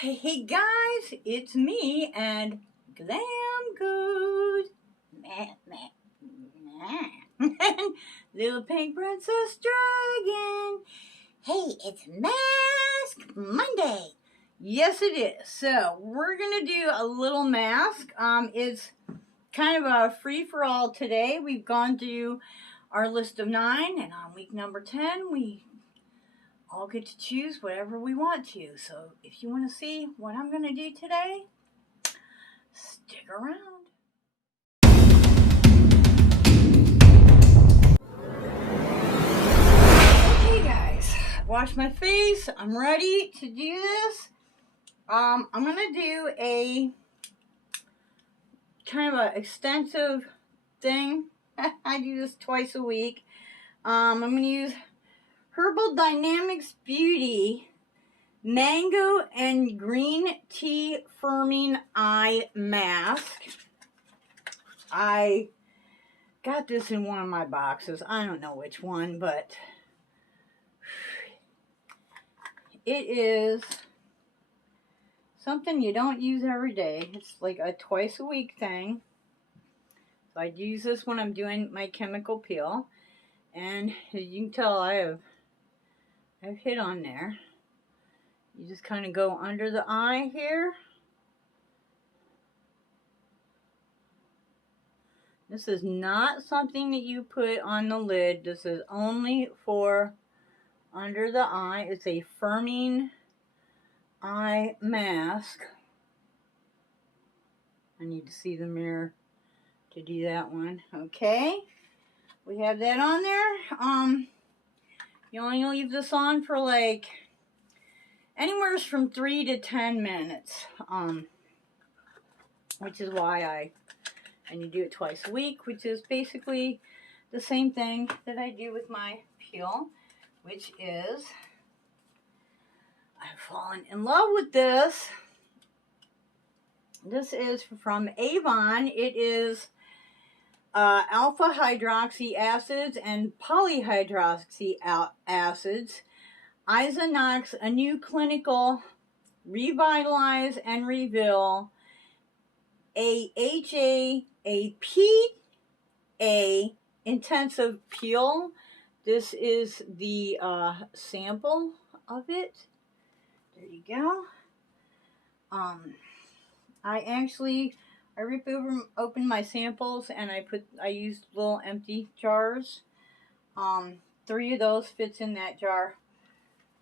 Hey guys, it's me and Glam Good. Meh, meh, meh. And Little Pink Princess Dragon. Hey, it's Mask Monday. Yes, it is. So we're gonna do a little mask. It's kind of a free for all today. We've gone through our list of 9, and on week number 10, we all get to choose whatever we want to. So if you want to see what I'm going to do today, stick around. Okay guys, wash my face. I'm ready to do this. I'm going to do a kind of an extensive thing. I do this twice a week. I'm going to use Herbal Dynamics Beauty Mango and Green Tea Firming Eye Mask. I got this in one of my boxes. I don't know which one, but it is something you don't use every day. It's like a twice a week thing. So I use this when I'm doing my chemical peel. And as you can tell, I've hit on there. You just kind of go under the eye here. This is not something that you put on the lid. This is only for under the eye. It's a firming eye mask. I need to see the mirror to do that one. Okay. We have that on there. You only leave this on for like anywhere from 3 to 10 minutes. Which is why and you do it twice a week, which is basically the same thing that I do with my peel, which is, I've fallen in love with this. This is from Avon. It is alpha hydroxy acids and polyhydroxy acids. Isonox, a new clinical revitalize and reveal, AHA, a PA intensive peel. This is the sample of it. There you go. I rip open my samples and I used little empty jars. 3 of those fits in that jar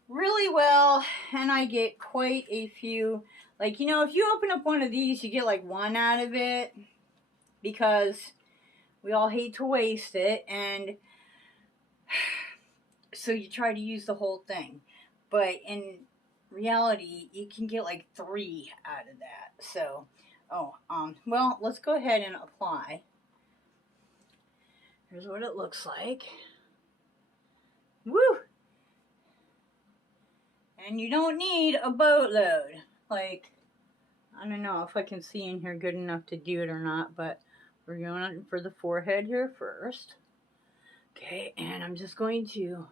really well, and I get quite a few. Like, you know, if you open up one of these, you get like 1 out of it because we all hate to waste it, and so you try to use the whole thing. But in reality, you can get like 3 out of that. So, well, let's go ahead and apply. Here's what it looks like. Woo! And you don't need a boatload. Like, I don't know if I can see in here good enough to do it or not, but we're going for the forehead here first. Okay, and I'm just going to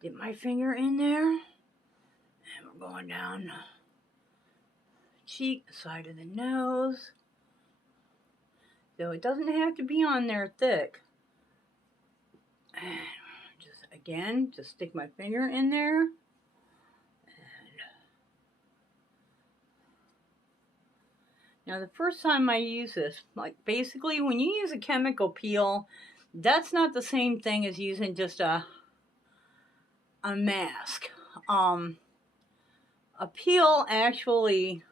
dip my finger in there. And we're going down the cheek, side of the nose. So it doesn't have to be on there thick. And just stick my finger in there. Now, the first time I use this, like, basically when you use a chemical peel, that's not the same thing as using just a mask. A peel actually,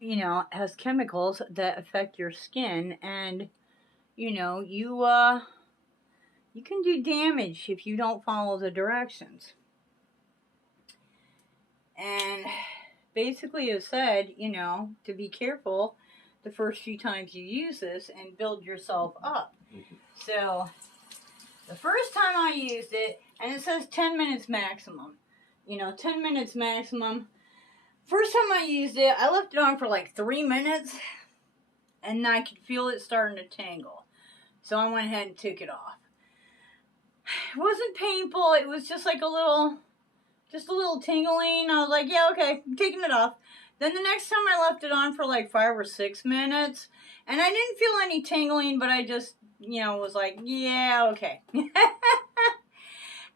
you know, has chemicals that affect your skin, and, you know, you can do damage if you don't follow the directions. And basically it said, you know, to be careful the first few times you use this and build yourself up. So the first time I used it, and it says 10 minutes maximum. You know, 10 minutes maximum. First time I used it, I left it on for like 3 minutes, and I could feel it starting to tangle. So I went ahead and took it off. It wasn't painful. It was just like a little just a little tingling. I was like, yeah, okay, I'm taking it off. Then the next time I left it on for like 5 or 6 minutes, and I didn't feel any tingling, but I just, was like, yeah, okay.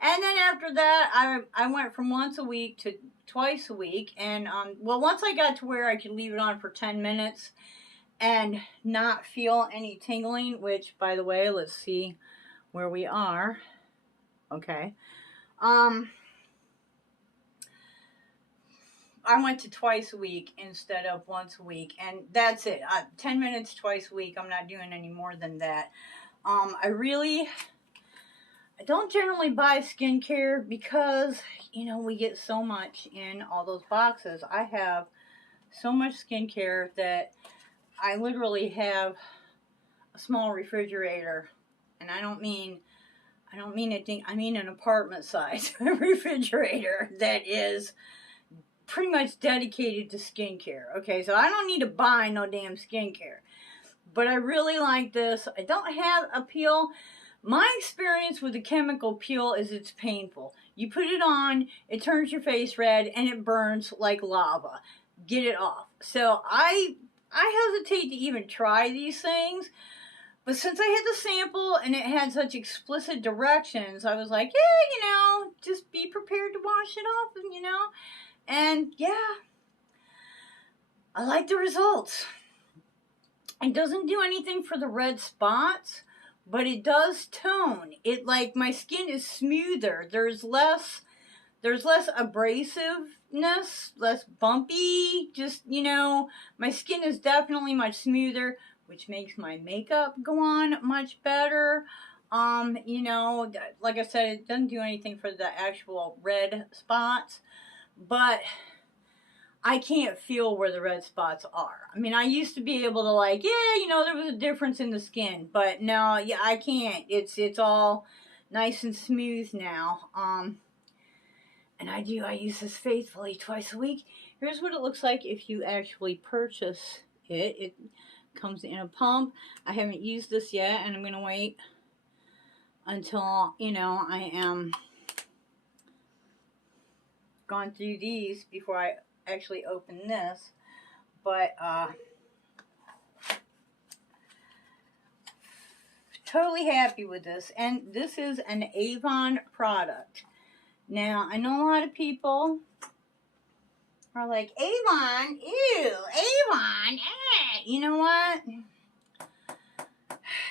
And then after that, I went from once a week to twice a week. And, once I got to where I could leave it on for 10 minutes and not feel any tingling, which, by the way, let's see where we are. Okay. I went to twice a week instead of once a week, and that's it. 10 minutes twice a week. I'm not doing any more than that. I don't generally buy skincare because, we get so much in all those boxes. I have so much skincare that I literally have a small refrigerator, and I mean an apartment size refrigerator that is pretty much dedicated to skincare. Okay, so I don't need to buy no damn skincare. But I really like this. I don't have a peel. My experience with the chemical peel is it's painful. You put it on, it turns your face red, and it burns like lava. Get it off. So I hesitate to even try these things. But since I had the sample and it had such explicit directions, I was like, yeah, just be prepared to wash it off, and yeah, I like the results. It doesn't do anything for the red spots, but it does tone. It, like, my skin is smoother. There's less abrasiveness, less bumpy. Just, my skin is definitely much smoother, which makes my makeup go on much better. Like I said, it doesn't do anything for the actual red spots, but I can't feel where the red spots are. I mean, I used to be able to there was a difference in the skin, but no, yeah, I can't. It's all nice and smooth now. And I use this faithfully twice a week. Here's what it looks like if you actually purchase it. It comes in a pump. I haven't used this yet, and I'm going to wait until, I am gone through these before I actually open this. But totally happy with this. And this is an Avon product. Now, I know a lot of people are like, Avon, ew, Avon, You know what?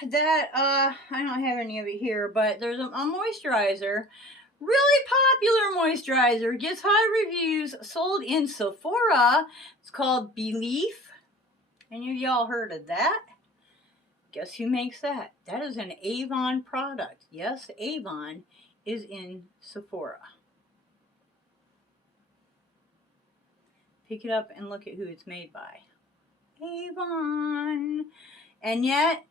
That, I don't have any of it here, but there's a moisturizer, really popular moisturizer, gets high reviews, sold in Sephora. It's called Belief. Any of y'all heard of that? Guess who makes that? That is an Avon product. Yes, Avon is in Sephora. Pick it up and look at who it's made by. Avon. And yet,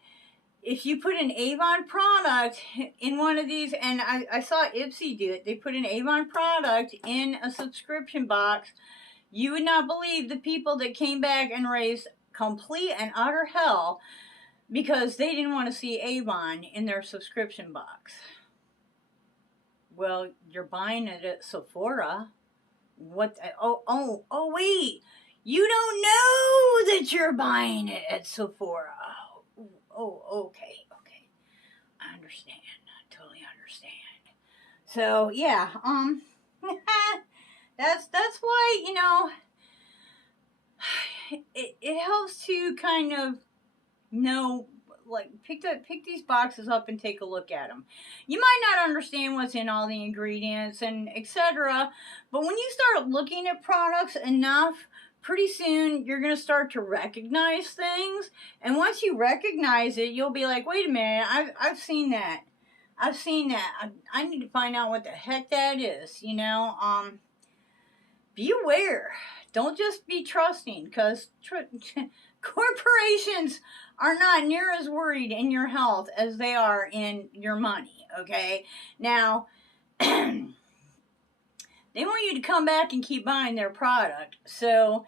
if you put an Avon product in one of these, and I saw Ipsy do it, they put an Avon product in a subscription box, you would not believe the people that came back and raised complete and utter hell because they didn't want to see Avon in their subscription box. Well, you're buying it at Sephora. What? Oh, wait. You don't know that you're buying it at Sephora. Oh, okay. I understand. I totally understand. So, yeah, that's why, it helps to kind of know, like, pick these boxes up and take a look at them. You might not understand what's in all the ingredients and etc., but when you start looking at products enough, pretty soon you're going to start to recognize things. And once you recognize it, you'll be like, wait a minute, I've seen that. I need to find out what the heck that is, Be aware. Don't just be trusting, because corporations are not near as worried in your health as they are in your money, okay? Now, they want you to come back and keep buying their product. So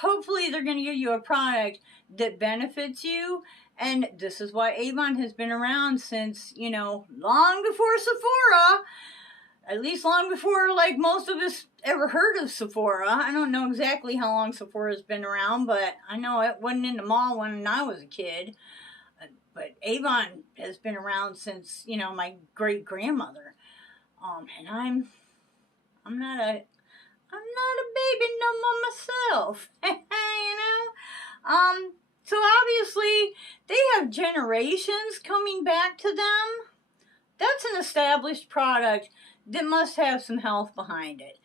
hopefully they're going to give you a product that benefits you. And this is why Avon has been around since, long before Sephora. at least long before like most of us ever heard of Sephora. I don't know exactly how long Sephora's been around, but I know it wasn't in the mall when I was a kid. But Avon has been around since, you know, my great grandmother. And I'm not a baby no more myself. You know? So obviously they have generations coming back to them. That's an established product that must have some health behind it.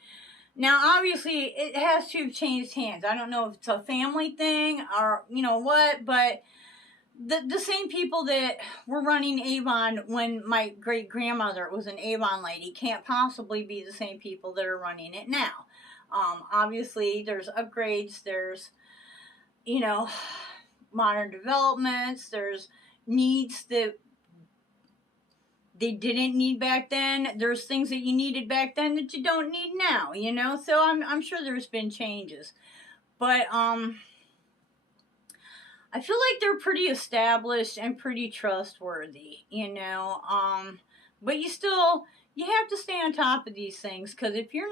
Now, obviously, it has to have changed hands. I don't know if it's a family thing or, you know what, but the same people that were running Avon when my great-grandmother was an Avon lady can't possibly be the same people that are running it now. Obviously, there's upgrades, there's, you know, modern developments, there's needs that they didn't need back then. There's things that you needed back then that you don't need now, you know? So I'm sure there's been changes. But I feel like they're pretty established and pretty trustworthy, you know? But you have to stay on top of these things, because if you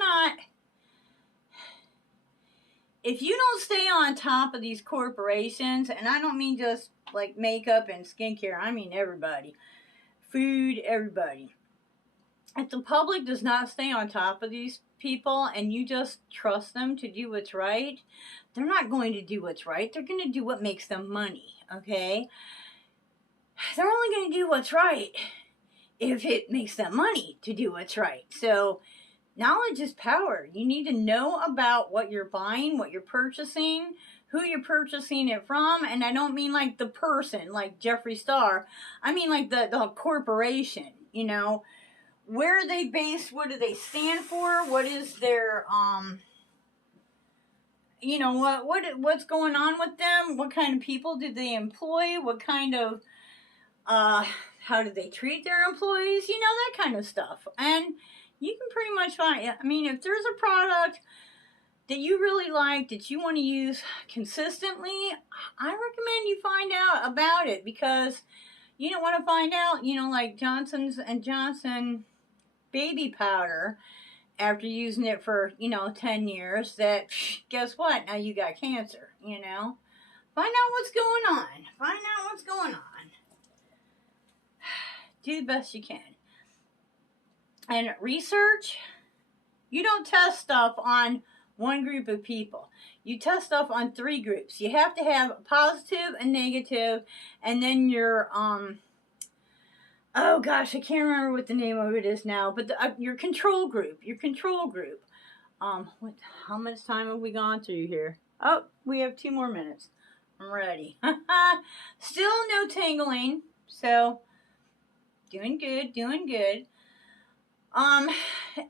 don't stay on top of these corporations, and I don't mean just like makeup and skincare, I mean everybody. Food, everybody. If the public does not stay on top of these people and you just trust them to do what's right, they're not going to do what's right. They're going to do what makes them money, okay? They're only going to do what's right if it makes them money to do what's right. So knowledge is power. You need to know about what you're buying, what you're purchasing, who you're purchasing it from, and I don't mean like the person, like Jeffree Star. I mean like the corporation, you know. Where are they based? What do they stand for? What is their, you know, what's going on with them? What kind of people do they employ? What kind of, how do they treat their employees? You know, that kind of stuff. And you can pretty much find, I mean, if there's a product that you really like, that you want to use consistently, I recommend you find out about it, because you don't want to find out, you know, like Johnson's & Johnson baby powder, after using it for, you know, 10 years, that, guess what, now you got cancer, you know. Find out what's going on. Find out what's going on. Do the best you can. And research, you don't test stuff on one group of people. You test stuff on 3 groups. You have to have a positive, a negative, and then your, oh gosh, I can't remember what the name of it is now, but your control group. How much time have we gone through here? Oh, we have 2 more minutes. I'm ready. Still no tingling, so doing good.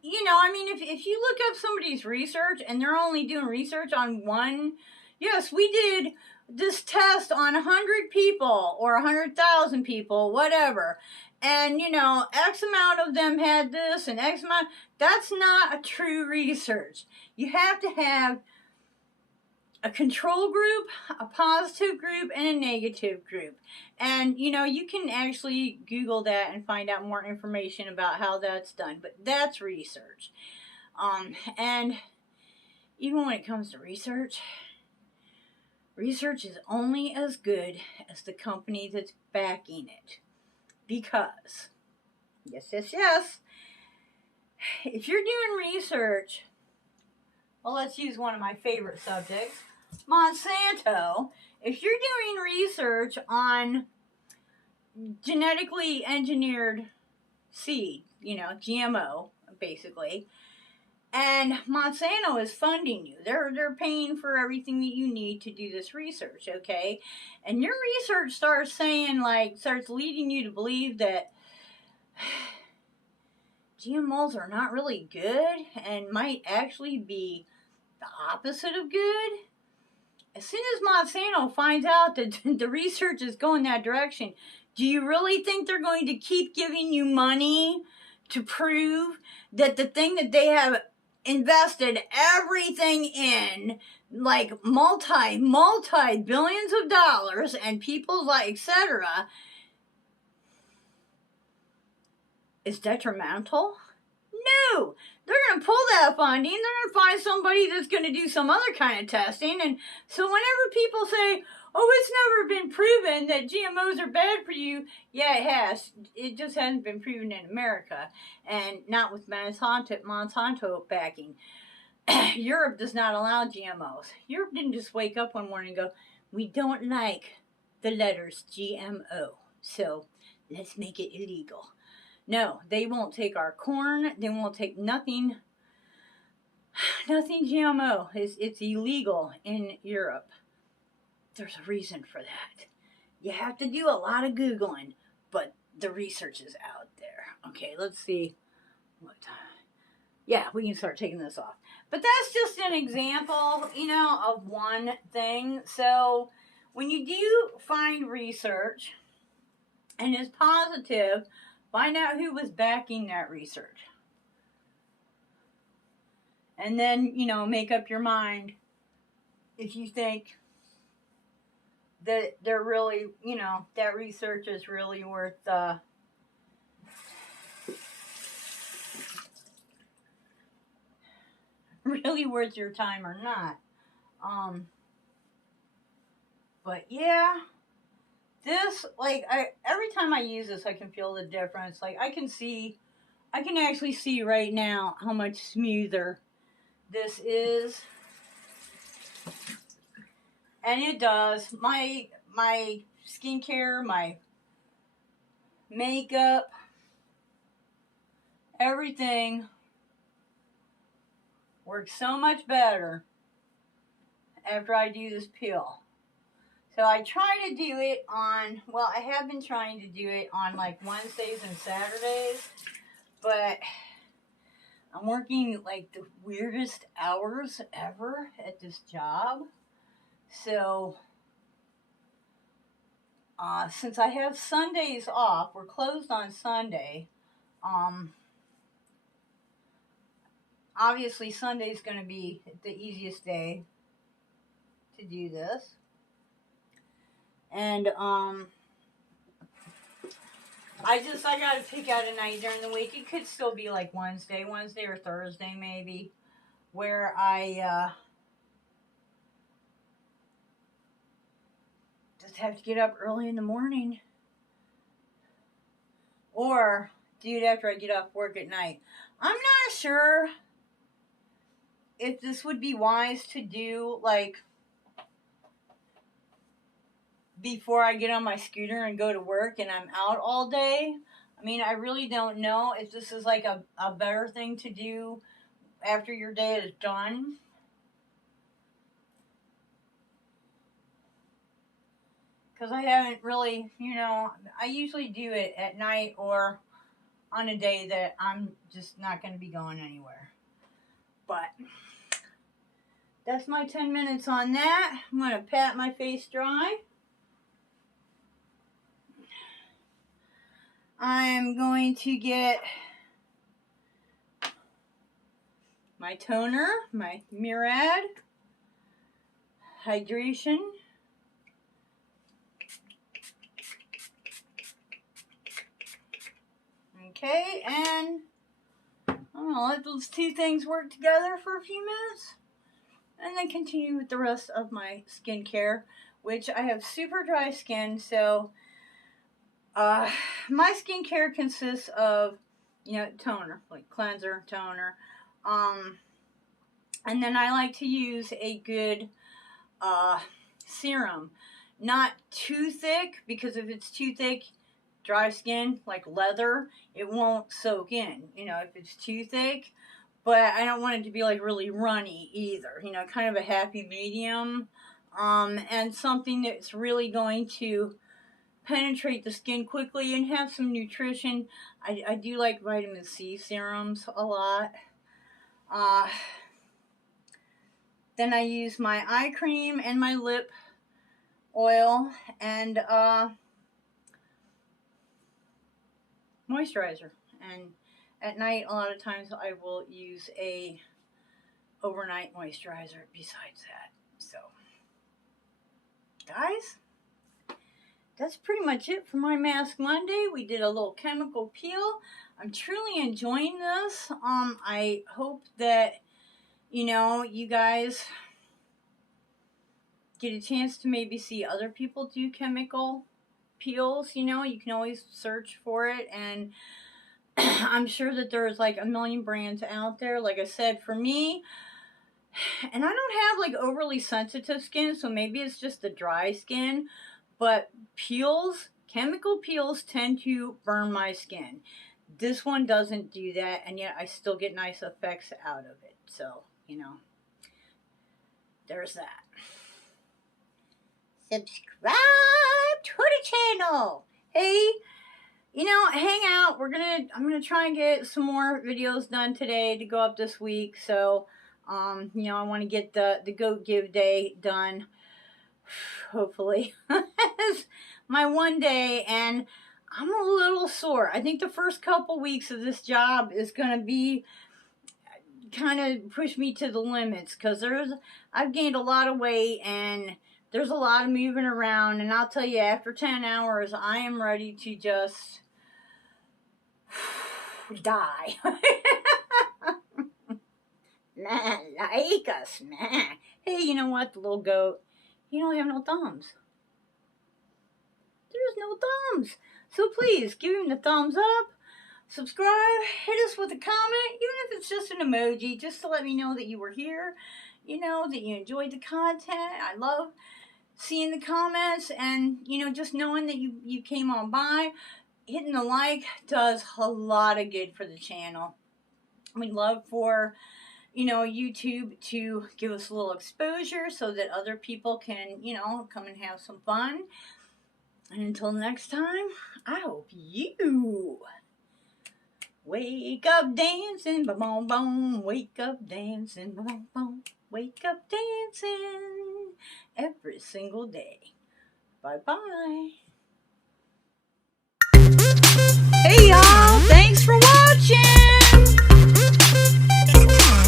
You know, I mean, if you look up somebody's research and they're only doing research on one, yes, we did this test on 100 people or 100,000 people, whatever. And, you know, X amount of them had this and X amount. That's not a true research. You have to have a control group, a positive group, and a negative group. And, you know, you can actually Google that and find out more information about how that's done. But that's research. And even when it comes to research is only as good as the company that's backing it. Because, yes, if you're doing research, well, let's use one of my favorite subjects, Monsanto. If you're doing research on genetically engineered seed, you know, GMO, basically, and Monsanto is funding you. They're paying for everything that you need to do this research, okay? And your research starts leading you to believe that GMOs are not really good and might actually be the opposite of good. As soon as Monsanto finds out that the research is going that direction, do you really think they're going to keep giving you money to prove that the thing that they have invested everything in, like multi billions of dollars and people's like etc., is detrimental? No, they're going to pull that funding. They're going to find somebody that's going to do some other kind of testing. And so whenever people say, oh, it's never been proven that GMOs are bad for you, yeah, it has. It just hasn't been proven in America, and not with Monsanto backing. Europe does not allow GMOs. Europe didn't just wake up one morning and go, we don't like the letters GMO, so let's make it illegal. No, they won't take our corn. They won't take nothing. Nothing GMO. It's illegal in Europe. There's a reason for that. You have to do a lot of Googling, but the research is out there. Okay, let's see. What time? Yeah, we can start taking this off. But that's just an example, of one thing. So when you do find research and it's positive, find out who was backing that research. And then, make up your mind if you think that they're really, that research is really worth your time or not. But yeah, this, every time I use this, I can feel the difference. I can actually see right now how much smoother this is. And it does. My skincare, my makeup, everything works so much better after I do this peel. So I try to do it on, I have been trying to do it on Wednesdays and Saturdays, but I'm working the weirdest hours ever at this job. So, since I have Sundays off, we're closed on Sunday. Obviously Sunday's going to be the easiest day to do this. And, I got to pick out a night during the week. It could still be Wednesday or Thursday maybe, where I, just have to get up early in the morning. Or do it after I get off work at night. I'm not sure if this would be wise to do, before I get on my scooter and go to work and I'm out all day. I mean, I really don't know if this is a better thing to do after your day is done. Because I haven't really, I usually do it at night or on a day that I'm just not going to be going anywhere. But that's my 10 minutes on that. I'm going to pat my face dry. I'm going to get my toner, my Murad hydration. Okay, and I'm going to let those two things work together for a few minutes. And then continue with the rest of my skincare, which I have super dry skin, so my skincare consists of, toner, cleanser, toner, and then I like to use a good serum, not too thick, because if it's too thick, dry skin, like leather, it won't soak in, if it's too thick, but I don't want it to be really runny either, kind of a happy medium, and something that's really going to penetrate the skin quickly and have some nutrition. I do like vitamin C serums a lot. Then I use my eye cream and my lip oil and moisturizer. And at night, a lot of times I will use a overnight moisturizer besides that. So, guys, that's pretty much it for my Mask Monday. We did a little chemical peel. I'm truly enjoying this. I hope that, you guys get a chance to maybe see other people do chemical peels. You can always search for it, and I'm sure that there's like a million brands out there. Like I said, for me, and I don't have like overly sensitive skin, so maybe it's just the dry skin, but chemical peels tend to burn my skin. This one doesn't do that, and yet I still get nice effects out of it. So, there's that. Subscribe to the channel. Hey, hang out. I'm gonna try and get some more videos done today to go up this week. So, I want to get the goat give day done. Hopefully, it's my one day, and I'm a little sore. I think the first couple weeks of this job is gonna be kind of push me to the limits, because I've gained a lot of weight, and there's a lot of moving around, and I'll tell you, after 10 hours, I am ready to just die. Man, like us, man. Hey, you know what, the little goat? You don't have no thumbs. There's no thumbs. So please, give him the thumbs up. Subscribe. Hit us with a comment, even if it's just an emoji, just to let me know that you were here. That you enjoyed the content. I love seeing the comments, and, just knowing that you came on by. Hitting the like does a lot of good for the channel. We'd love for, YouTube to give us a little exposure so that other people can, come and have some fun. And until next time, I hope you wake up dancing, ba-boom, boom. Wake up dancing, ba-boom, boom. Wake up dancing every single day. Bye-bye.